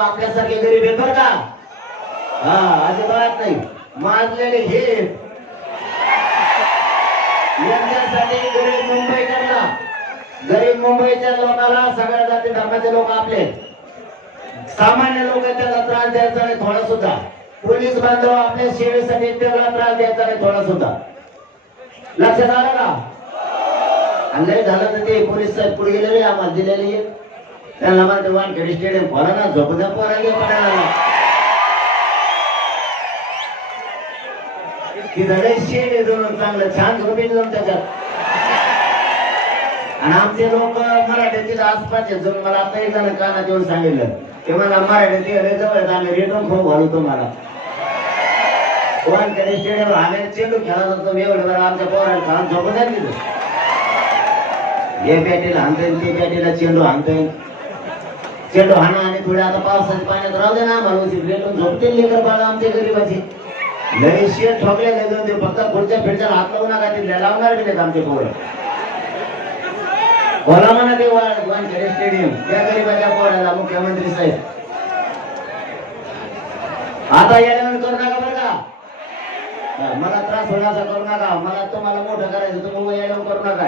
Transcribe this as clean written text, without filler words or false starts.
आपल्यासारखे गरीब आहेत बरं का. हा अजिबात नाही. माजलेले हे यांच्यासाठी गरीब मुंबईच्या लोकांना सगळ्या जाती धर्माचे लोक आपले सामान्य लोक त्याला त्रास द्यायचा नाही थोडा सुद्धा. पोलीस बांधव आपल्या सेवेसाठी त्याला त्रास द्यायचा नाही थोडा सुद्धा. लक्षात आलं का. अंदाज झालं तर ते पोलीस साहेब पुढे गेलेले आम्हाला दिलेले त्यांना माहिती वानखेडे स्टेडियम खोला ना झोपण्या पोरांगे पडायला की झाडे शेड जाऊन चांगलं छान झोपेल जाऊन त्याच्यात. आणि आमचे लोक मराठीतील आसपास जाऊन मला आता एक जण कानात येऊन सांगितलं की मला मराठी जवळ आम्ही रेटून खूप घालू तुम्हाला. वानखेडे स्टेडियम आम्ही चेंडू खेळत होतो एवढं आमच्या पोरांना खाऊन झोपत आहे. हे बॅटीला हाणतोय ते बॅटीला चेंडू हाणतोय. चेंडू हाणा आणि थोडे आता पावसाच्या पाण्यात राहू दे ना आम्हाला रेटून झोपते लेकर बाळा आमच्या गरीबाची. लई शेत ठोकले जाऊन ते फक्त पुढच्या फिरच्या हात लावू नका ते लावणार बी नाहीत आमचे पोरं. बोला म्हणा ते वानखेडे स्टेडियम त्या गरीबाच्या पोराला मुख्यमंत्री साहेब आता येण्यावर करू नका बरं का. मला त्रास होण्याचा करू नका. मला तुम्हाला मोठं करायचं तुम्ही येण्यावर करू नका.